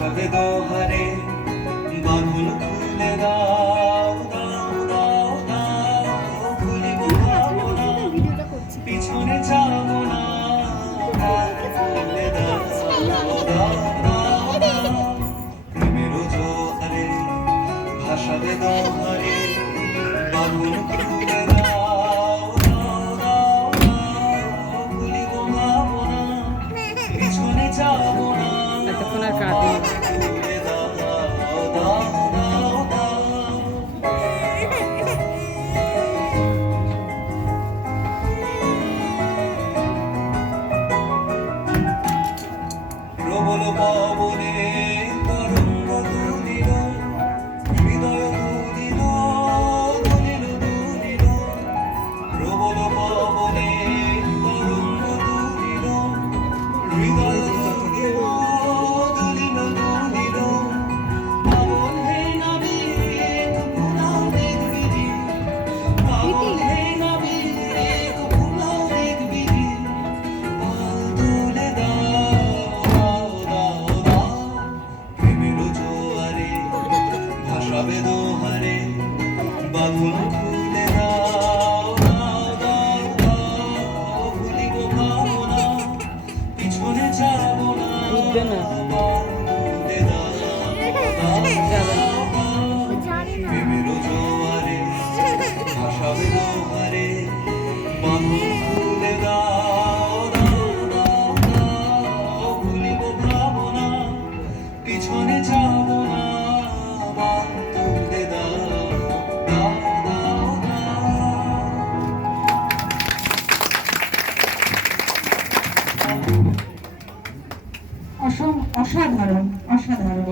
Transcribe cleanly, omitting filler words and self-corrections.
ভাসাবে দোহারে বাঁধন খুলে দাও দাও দাও দাও খুলিব ভাবনা পিছনে যাবো না খুলে দাও দাও দাও দাও প্রেমের জোয়ারে ভাসাবে দোহারে বাঁধন খুলে দাও দাও দাও দাও খুলিব ভাবনা পিছনে যাবো না এতক্ষণ আর কাঁদে খুলে দাও দাও দাও দাও প্রবল পবনে তরঙ্গ দুলিল হৃদয় দুলিল দুলিল দুলিল প্রবল পবনে তরঙ্গ দুলিল হৃদয় দুলিল দুলিল দুলিল পাগল হে নাবিক পুনাও দেখবি পাগল হে নাবিক পুনাও দেখবি পাল তুলে দাও দাও দাও প্রেমের জোয়ারে ভাসাবে দোহারে বাঁধন খুলে দাও দাও দাও দাও ভুলিব ভাবনা পিছনে যাবো না উঠবে না। পাল তুলে দাও দাও দাও প্রেমের জোয়ারে ভাসাবে দোহারে বাঁধন খুলে দাও দাও দাও দাও ভুলিব ভাবনা পিছনে যাবো না বাঁধ তুলে দাও দাও দাও দাও অসাধারণ অসাধারণ।